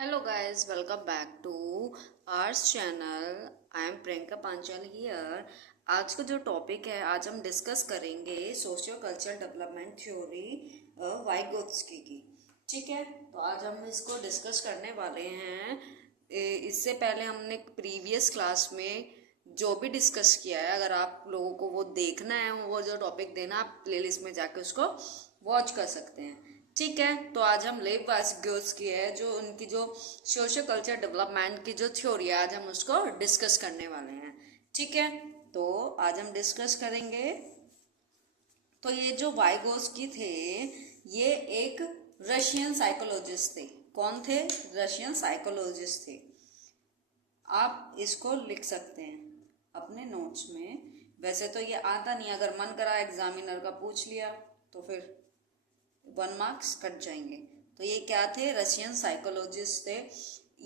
Hello guys, welcome back to आर्स channel. I am Priyanka Panchal here. आज का जो टॉपिक है, आज हम डिस्कस करेंगे socio cultural development theory Vygotsky की। ठीक है, तो आज हम इसको डिस्कस करने वाले हैं। इससे पहले हमने प्रीवियस क्लास में जो भी डिस्कस किया है, अगर आप लोगों को वो देखना है, वो जो टॉपिक देना, आप प्लेलिस्ट में जाके उसको वॉच कर सकते हैं। ठीक है, तो आज हम लेव वाइगोत्स्की की है, जो उनकी जो सोशल कल्चर डेवलपमेंट की जो थ्योरी है, आज हम उसको डिस्कस करने वाले हैं। ठीक है, तो आज हम डिस्कस करेंगे। तो ये जो वाइगोत्स्की थे, ये एक रशियन साइकोलॉजिस्ट थे। कौन थे? रशियन साइकोलॉजिस्ट थे। आप इसको लिख सकते हैं अपने नोट्स में। वैसे तो ये आता नहीं, अगर मन करा एग्जामिनर का पूछ लिया तो फिर 1 मार्क्स कट जाएंगे। तो ये क्या थे? रशियन साइकोलॉजिस्ट थे।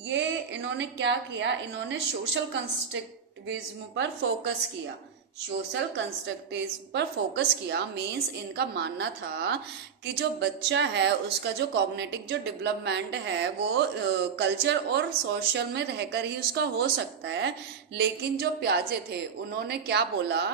ये इन्होंने क्या किया, इन्होंने सोशल कंस्ट्रक्टिविज्म पर फोकस किया। सोशल कंस्ट्रक्टिविज्म पर फोकस किया मीन्स इनका मानना था कि जो बच्चा है उसका जो कॉग्निटिव जो डेवलपमेंट है वो कल्चर और सोशल में रहकर ही उसका हो सकता है। लेकिन जो प्याजे थे उन्होंने क्या बोला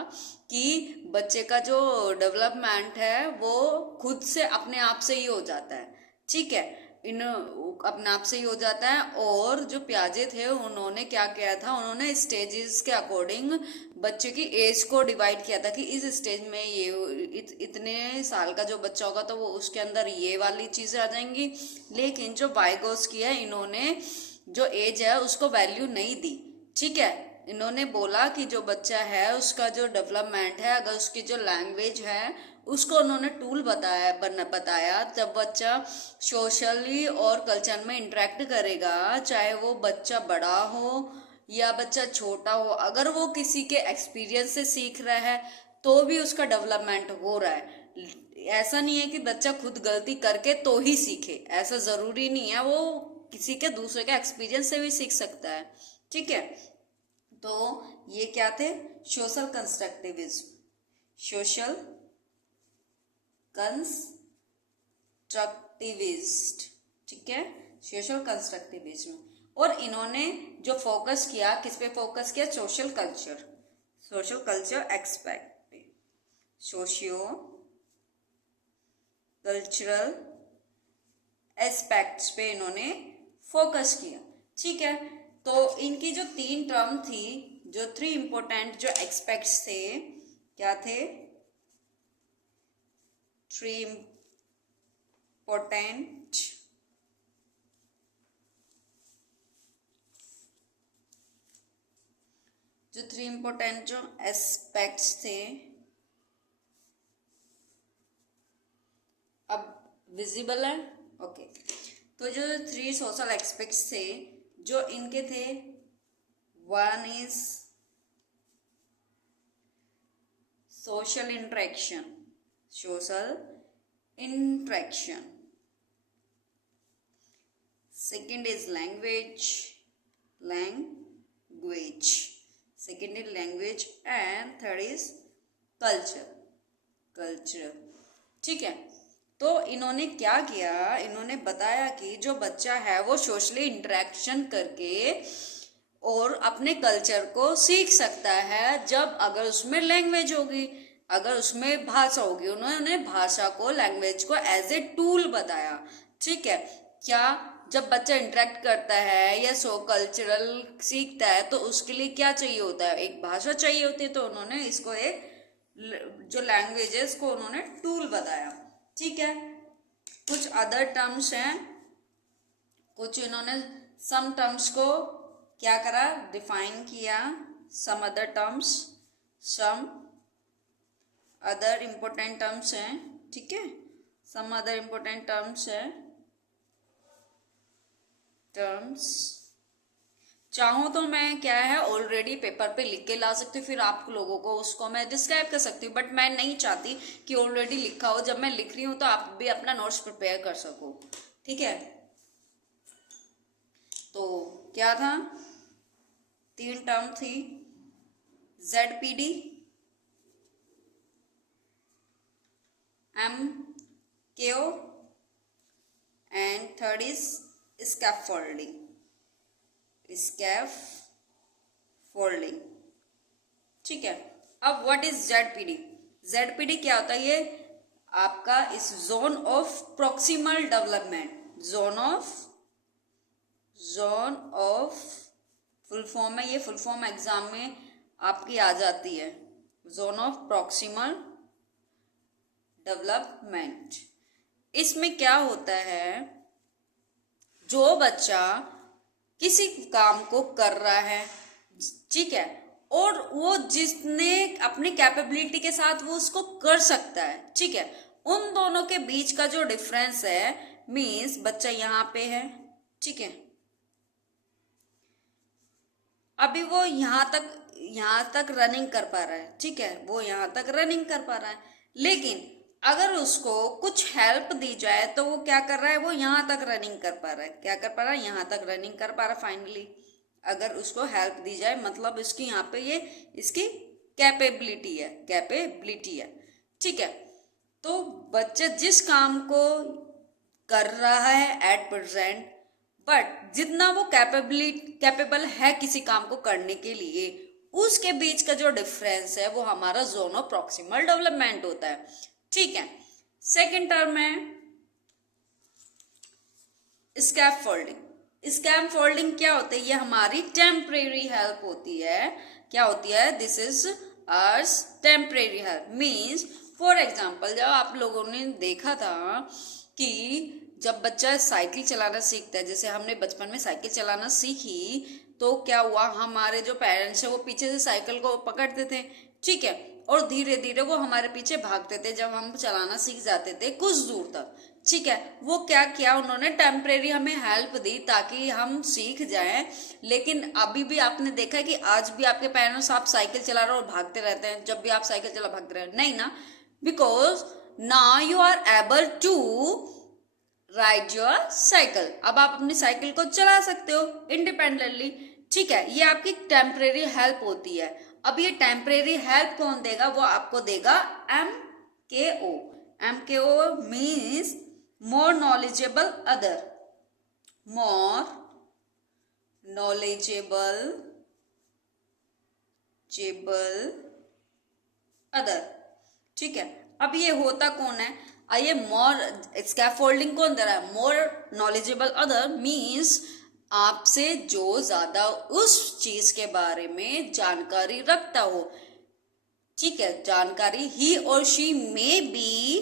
कि बच्चे का जो डेवलपमेंट है वो खुद से अपने आप से ही हो जाता है। ठीक है, इन अपने आप से ही हो जाता है। और जो प्याजे थे उन्होंने क्या किया था, उन्होंने स्टेजेस के अकॉर्डिंग बच्चे की एज को डिवाइड किया था कि इस स्टेज में ये इतने साल का जो बच्चा होगा तो वो उसके अंदर ये वाली चीजें आ जाएंगी। लेकिन जो वाइगोत्स्की है, इन्होंने जो एज है उसको वैल्यू नहीं दी। ठीक है, इन्होंने बोला कि जो बच्चा है उसका जो डेवलपमेंट है, अगर उसकी जो लैंग्वेज है उसको उन्होंने टूल बताया जब बच्चा सोशली और कल्चर में इंटरेक्ट करेगा, चाहे वो बच्चा बड़ा हो या बच्चा छोटा हो, अगर वो किसी के एक्सपीरियंस से सीख रहा है तो भी उसका डेवलपमेंट हो रहा है। ऐसा नहीं है कि बच्चा खुद गलती करके तो ही सीखे, ऐसा जरूरी नहीं है। वो किसी के दूसरे के एक्सपीरियंस से भी सीख सकता है। ठीक है, तो ये क्या थे? Social constructivism, social constructivist. ठीक है, सोशल कंस्ट्रक्टिविज्म। और इन्होंने जो फोकस किया, किस पे फोकस किया? Social culture, social culture expect पे, सोशियो कल्चरल एस्पेक्ट्स पे इन्होंने फोकस किया। ठीक है, तो इनकी जो 3 टर्म थी, जो 3 इंपॉर्टेंट जो एक्सपेक्ट्स थे, क्या थे? 3 इंपॉर्टेंट जो एस्पेक्ट्स थे, अब विजिबल है? ओके, तो जो 3 सोशल एस्पेक्ट्स थे जो इनके थे, 1 is social interaction, social interaction. Second is language, second is language, and third is culture। ठीक है, तो इन्होंने क्या किया, इन्होंने बताया कि जो बच्चा है वो सोशली इंटरेक्शन करके और अपने कल्चर को सीख सकता है, जब अगर उसमें लैंग्वेज होगी, अगर उसमें भाषा होगी। उन्होंने भाषा को, लैंग्वेज को एज ए टूल बताया। ठीक है, क्या जब बच्चा इंटरेक्ट करता है या सो कल्चरल सीखता है तो उसके लिए क्या चाहिए होता है? एक भाषा चाहिए होती है। तो उन्होंने इसको एक जो लैंग्वेज है इसको उन्होंने टूल बताया। ठीक है, कुछ अदर टर्म्स हैं, कुछ इन्होंने सम टर्म्स को क्या करा, डिफाइन किया। Some other terms, some other important terms हैं। ठीक है, सम अदर इंपॉर्टेंट टर्म्स है, टर्म्स। चाहूँ तो मैं क्या है ऑलरेडी पेपर पे लिख के ला सकती हूँ, फिर आप लोगों को उसको मैं डिस्क्राइब कर सकती हूँ, बट मैं नहीं चाहती कि ऑलरेडी लिखा हो। जब मैं लिख रही हूँ तो आप भी अपना नोट्स प्रिपेयर कर सको। ठीक है, तो क्या था? 3 टर्म थी, ZPD, MKO, and third is scaffolding, scaffolding, ठीक है। अब व्हाट इज जेडपीडी? जेडपीडी क्या होता है? ये आपका इस zone of proximal development, zone of full form है, ये फुल फॉर्म एग्जाम में आपकी आ जाती है, जोन ऑफ प्रॉक्सिमल डेवलपमेंट। इसमें क्या होता है, जो बच्चा किसी काम को कर रहा है, ठीक है, और वो जिसने अपनी कैपेबिलिटी के साथ वो उसको कर सकता है, ठीक है, उन दोनों के बीच का जो डिफरेंस है, मीन्स बच्चा यहाँ पे है, ठीक है, अभी वो यहाँ तक रनिंग कर पा रहा है, ठीक है, वो यहाँ तक रनिंग कर पा रहा है, लेकिन अगर उसको कुछ हेल्प दी जाए तो वो क्या कर रहा है, वो यहाँ तक रनिंग कर पा रहा है, क्या कर पा रहा है, यहाँ तक रनिंग कर पा रहा है फाइनली। अगर उसको हेल्प दी जाए मतलब इसकी यहाँ पे ये इसकी कैपेबिलिटी है, ठीक है। तो बच्चा जिस काम को कर रहा है एट प्रेजेंट, बट जितना वो कैपेबल है किसी काम को करने के लिए, उसके बीच का जो डिफरेंस है वो हमारा जोन ऑफ प्रॉक्सिमल डेवलपमेंट होता है, ठीक है। सेकेंड टर्म है स्कैफोल्डिंग। स्कैफोल्डिंग क्या होता है? ये हमारी टेम्परेरी हेल्प होती है। क्या होती है? This is ours temporary help. Means for example, जब आप लोगों ने देखा था कि जब बच्चा साइकिल चलाना सीखता है, जैसे हमने बचपन में साइकिल चलाना सीखी, तो क्या हुआ, हमारे जो पेरेंट्स है वो पीछे से साइकिल को पकड़ते थे, ठीक है, और धीरे धीरे वो हमारे पीछे भागते थे जब हम चलाना सीख जाते थे कुछ दूर तक, ठीक है। वो क्या किया, उन्होंने टेम्परेरी हमें हेल्प दी ताकि हम सीख जाएं। लेकिन अभी भी आपने देखा है कि आज भी आपके पेरेंट्स, आप साइकिल चला रहे हो और भागते रहते हैं, जब भी आप साइकिल चला भागते रहते नहीं ना, because now you are able to ride your cycle. अब आप अपनी साइकिल को चला सकते हो इंडिपेंडेंटली, ठीक है। ये आपकी टेम्परेरी हेल्प होती है। अब ये टेम्परेरी हेल्प कौन देगा? वो आपको देगा MKO। MKO means more knowledgeable other, more knowledgeable other, ठीक है। अब ये होता कौन है? आइए, मोर स्कैफोल्डिंग कौन दे रहा है? मोर नॉलेजेबल अदर मीन्स आपसे जो ज्यादा उस चीज के बारे में जानकारी रखता हो, ठीक है। जानकारी ही और she may be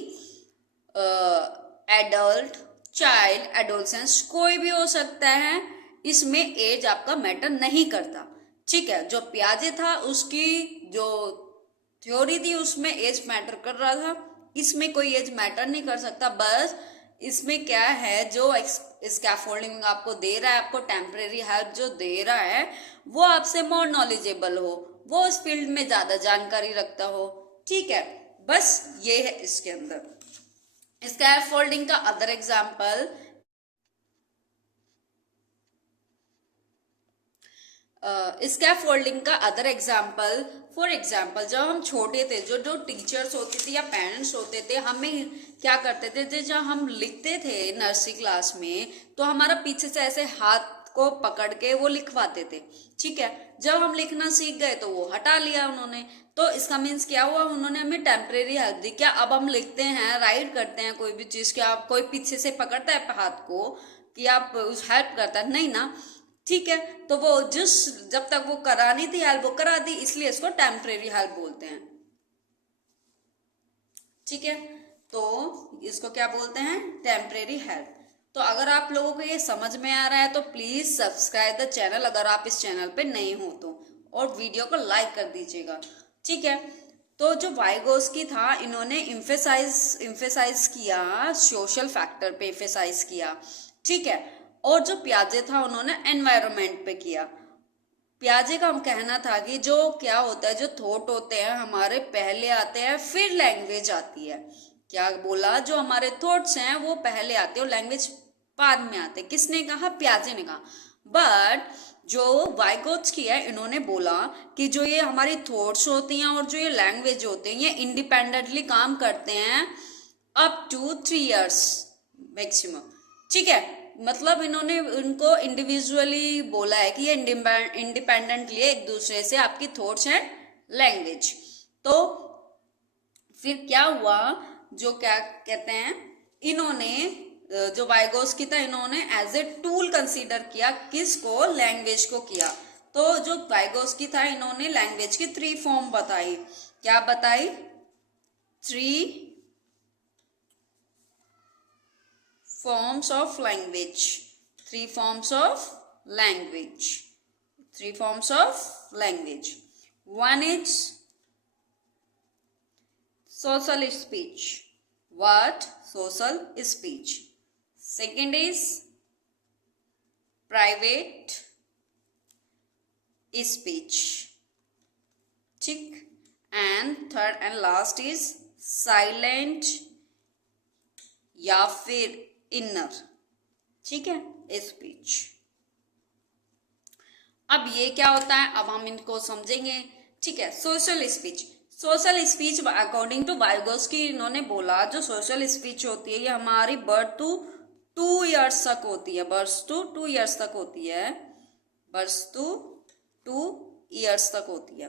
adult, child, adolescence, कोई भी हो सकता है, इसमें एज आपका मैटर नहीं करता, ठीक है। जो पियाजे था उसकी जो थ्योरी थी उसमें एज मैटर कर रहा था, इसमें कोई एज मैटर नहीं कर सकता। बस इसमें क्या है, जो स्कैफोल्डिंग आपको दे रहा है, आपको टेम्परेरी हेल्प जो दे रहा है, वो आपसे मोर नॉलेजेबल हो, वो उस फील्ड में ज्यादा जानकारी रखता हो, ठीक है। बस ये है इसके अंदर। स्कैफोल्डिंग का अदर एग्जाम्पल, स्कैफोल्डिंग का अदर एग्जाम्पल, फॉर एग्जाम्पल जब हम छोटे थे, जो टीचर्स होते थे या पेरेंट्स होते थे, हमें क्या करते थे, जब हम लिखते थे नर्सरी क्लास में, तो हमारा पीछे से ऐसे हाथ को पकड़ के वो लिखवाते थे, ठीक है। जब हम लिखना सीख गए तो वो हटा लिया उन्होंने, तो इसका मीन्स क्या हुआ, उन्होंने हमें टेम्परेरी हेल्प दी। क्या अब हम लिखते हैं, राइट करते हैं कोई भी चीज, क्या आप कोई पीछे से पकड़ता है हाथ को कि आप उस हेल्प करता है? नहीं ना, ठीक है। तो वो जब तक वो करानी थी हेल्प, वो करा दी, इसलिए इसको टेम्परेरी हेल्प बोलते हैं, ठीक है। तो इसको क्या बोलते हैं? Temporary help. तो अगर आप लोगों को ये समझ में आ रहा है तो प्लीज सब्सक्राइब द चैनल, अगर आप इस चैनल पे नए हो तो, और वीडियो को लाइक कर दीजिएगा, ठीक है। तो जो वाइगोस्की था, इन्होंने इम्फेसाइज किया, सोशल फैक्टर पे इम्फेसाइज किया, ठीक है। और जो पियाजे था, उन्होंने एनवायरनमेंट पे किया। पियाजे का हम कहना था कि जो क्या होता है, जो थॉट होते हैं हमारे पहले आते हैं, फिर लैंग्वेज आती है। क्या बोला? जो हमारे थॉट्स हैं वो पहले आते हैं और लैंग्वेज बाद में आते हैं। किसने कहा? पियाजे ने कहा। बट जो वाइगोत्स्की है, इन्होंने बोला कि जो ये हमारी थॉट्स होती हैं और जो ये लैंग्वेज होते हैं, ये इंडिपेंडेंटली काम करते हैं अप टू 3 years मैक्सिमम, ठीक है। मतलब इन्होंने उनको इंडिविजुअली बोला है कि ये इंडिपेंडेंटली एक दूसरे से आपकी थॉट्स एंड लैंग्वेज। तो फिर क्या हुआ, जो क्या कहते हैं, इन्होंने जो वाइगोस्की था, इन्होंने एज ए टूल कंसीडर किया, किसको, लैंग्वेज को किया। तो जो वाइगोस्की था, इन्होंने लैंग्वेज की 3 फॉर्म बताई। क्या बताई? 3 forms of language, 3 forms of language, 3 forms of language. One is social speech. What? Social speech. Second is private speech. ठीक. And third and last is silent या फिर इनर, ठीक है, स्पीच। अब ये क्या होता है, अब हम इनको समझेंगे, ठीक है। Social speech, social speech according to Vygotsky, इन्होंने बोला जो सोशल स्पीच होती है ये हमारी बर्थ टू 2 ईयर्स तक होती है, बर्थ टू 2 ईयर्स तक होती है, बर्थ टू 2 ईयर्स तक होती है।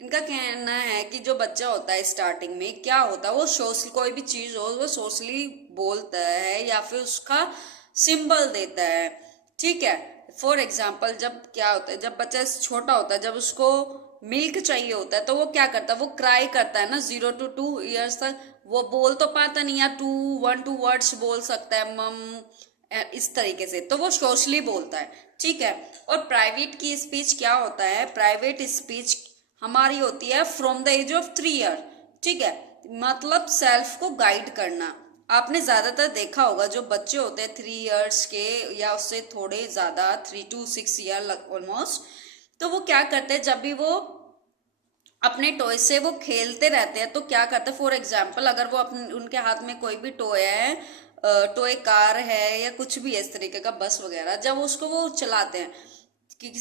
इनका कहना है कि जो बच्चा होता है स्टार्टिंग में क्या होता है, वो सोशल कोई भी चीज हो वो सोशली बोलता है या फिर उसका सिंबल देता है, ठीक है। फॉर एग्जाम्पल, जब क्या होता है, जब बच्चा छोटा होता है, जब उसको मिल्क चाहिए होता है तो वो क्या करता है, वो क्राई करता है ना। 0 to 2 ईयर्स तक वो बोल तो पाता नहीं, या 1-2 वर्ड्स बोल सकता है, मम, इस तरीके से, तो वो सोशली बोलता है, ठीक है। और प्राइवेट की स्पीच क्या होता है, प्राइवेट स्पीच हमारी होती है from the age of 3 year, ठीक है। मतलब सेल्फ को गाइड करना। आपने ज्यादातर देखा होगा जो बच्चे होते हैं 3 ईयर्स के या उससे थोड़े ज्यादा, 3 to 6 ईयर ऑलमोस्ट, तो वो क्या करते हैं, जब भी वो अपने टॉय से वो खेलते रहते हैं तो क्या करते हैं, फॉर एग्जाम्पल अगर वो अपने उनके हाथ में कोई भी टॉय है, टॉय कार है या कुछ भी है इस तरीके का, बस वगैरह, जब उसको वो चलाते हैं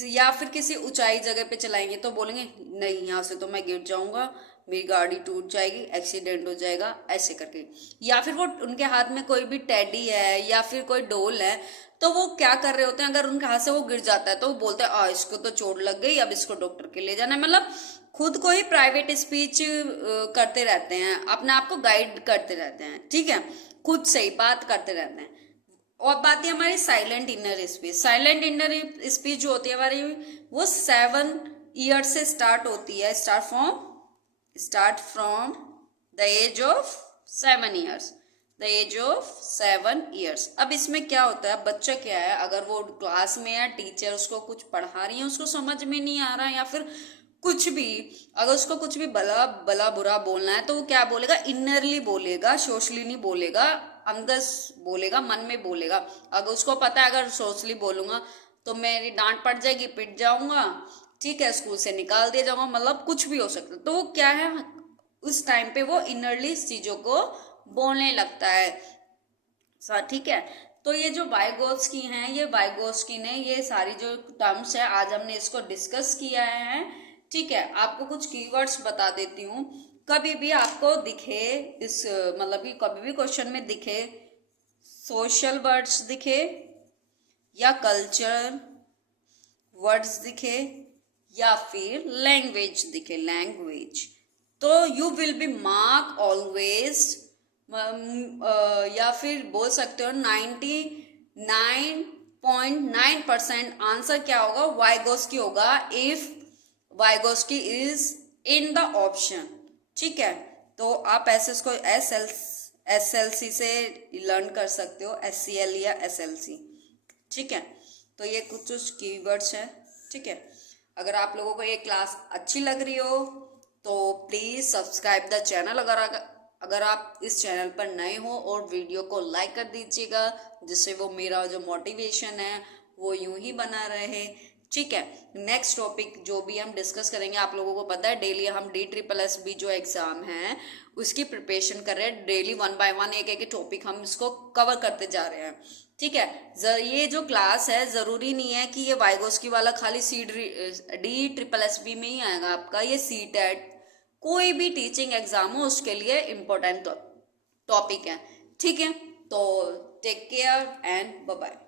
या फिर किसी ऊंचाई जगह पे चलाएंगे तो बोलेंगे नहीं यहाँ से तो मैं गिर जाऊंगा, मेरी गाड़ी टूट जाएगी, एक्सीडेंट हो जाएगा, ऐसे करके। या फिर वो उनके हाथ में कोई भी टेडी है या फिर कोई डोल है तो वो क्या कर रहे होते हैं, अगर उनके हाथ से वो गिर जाता है तो वो बोलते हैं इसको तो चोट लग गई, अब इसको डॉक्टर के ले जाना है। मतलब खुद को ही प्राइवेट स्पीच करते रहते हैं, अपने आप को गाइड करते रहते हैं, ठीक है, खुद से ही बात करते रहते हैं। और बात है हमारी silent inner speech. Silent inner speech जो होती है हमारी, वो 7 ईयर से स्टार्ट होती है, start from the age of 7 years, the age of 7 years. अब इसमें क्या होता है, बच्चा क्या है, अगर वो क्लास में है, टीचर उसको कुछ पढ़ा रही है, उसको समझ में नहीं आ रहा है, या फिर कुछ भी, अगर उसको कुछ भी भला बुरा बोलना है तो वो क्या बोलेगा, इनरली बोलेगा, सोशली नहीं बोलेगा, अंदर बोलेगा, मन में बोलेगा। अगर उसको पता है अगर सोशली बोलूंगा तो मेरी डांट पड़ जाएगी, पिट जाऊंगा, ठीक है, स्कूल से निकाल दिया जाऊंगा, मतलब कुछ भी हो सकता है। तो वो क्या है, उस टाइम पे वो इनरली चीजों को बोलने लगता है, ठीक है। तो ये जो वाइगोत्स्की हैं, ये वाइगोत्स्की ने ये सारी जो टर्म्स है आज हमने इसको डिस्कस किया है, ठीक है। आपको कुछ कीवर्ड्स बता देती हूँ, कभी भी आपको दिखे इस मतलब कि कभी भी क्वेश्चन में दिखे सोशल वर्ड्स दिखे या कल्चर वर्ड्स दिखे या फिर लैंग्वेज दिखे, लैंग्वेज, तो you will be mark always, या फिर बोल सकते हो 99.9% आंसर क्या होगा, वाइगोत्स्की होगा, if Vygotsky is in the option, ठीक है। तो आप ऐसे इसको SLC से लर्न कर सकते हो, SCL या SLC, ठीक है। तो ये कुछ कीवर्ड्स हैं, ठीक है। अगर आप लोगों को ये क्लास अच्छी लग रही हो तो प्लीज सब्सक्राइब द चैनल, अगर आप इस चैनल पर नए हो, और वीडियो को लाइक कर दीजिएगा, जिससे वो मेरा जो मोटिवेशन है वो यूं ही बना रहे, ठीक है। नेक्स्ट टॉपिक जो भी हम डिस्कस करेंगे, आप लोगों को पता है डेली हम DSSB जो एग्जाम है उसकी प्रिपरेशन कर रहे हैं, डेली 1 by 1 एक टॉपिक हम इसको कवर करते जा रहे हैं, ठीक है। ये जो क्लास है जरूरी नहीं है कि ये वाइगोत्स्की वाला खाली DSSB में ही आएगा आपका, ये CTET कोई भी टीचिंग एग्जाम हो उसके लिए इम्पोर्टेंट टॉपिक है, ठीक है। तो take care and bye bye.